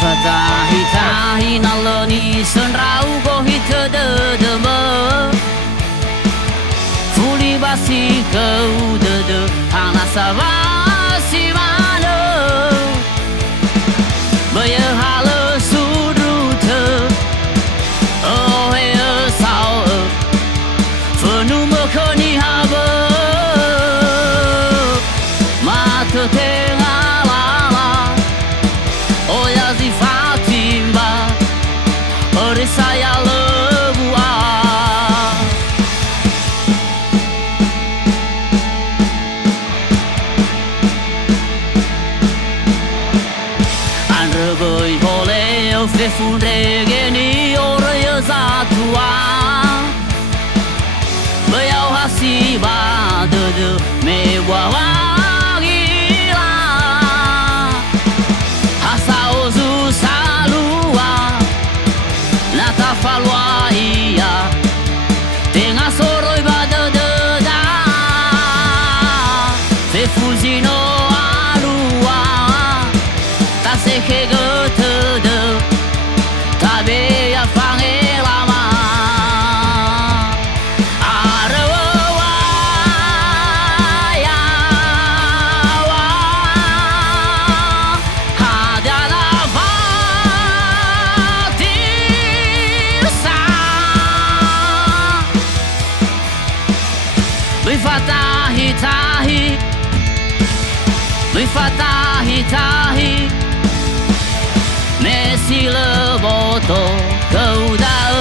Tahi nalani senrau ko hita de Fuli basi kau de Anasavasi mana Baya hala sudruta Oh hey sao Fenu makani haba Mata tengah lala Oh ya zifatimba Ore saya lebua Andre boy hole o fe fundege ni ore ya zatua Bayau hasiba de me wawa falua ia tenga soro ibada de da fe fuzino alua ta se ke gote de ta be ya fange lama arawa ya wa hadala Wifatahi tahi Wifatahi tahi Messi le voto kau dah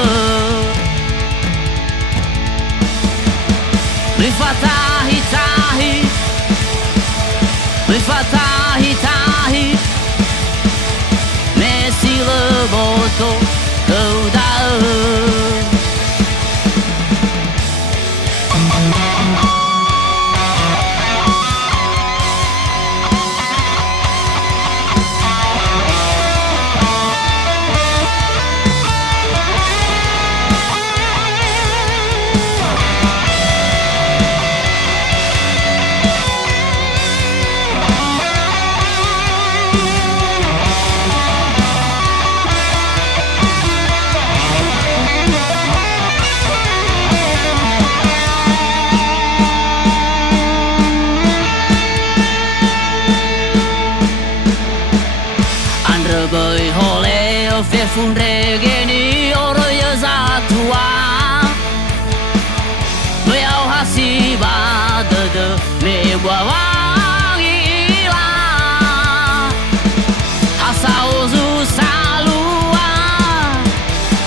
Wifatahi tahi Wifatahi tahi Messi le voto kau dah Bơi hồ lê phía phun rê ghê ni ô rơi ra thua với áo hát si ba đờ mẹ qua vang ila hát sao du sa lua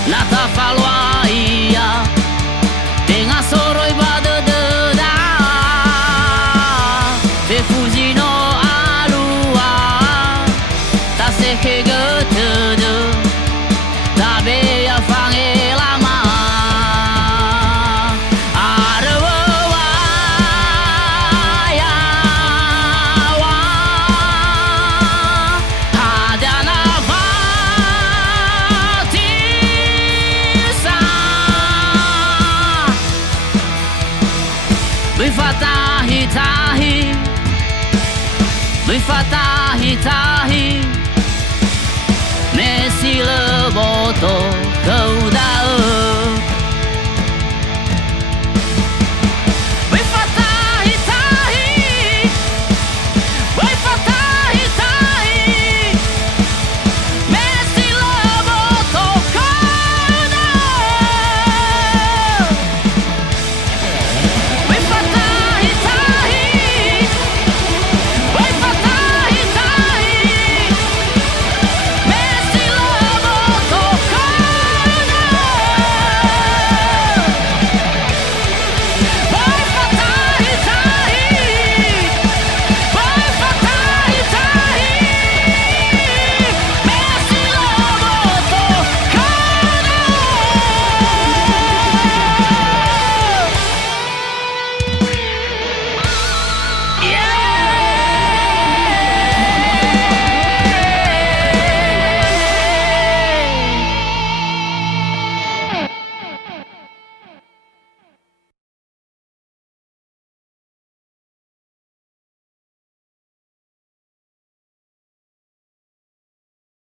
nata falua ia tenga soroi ba đờ da phía fuzino que gote de tabe ya fange lama arawa ya wa hadana fatisa Wifatahi tahi Wifatahi tahi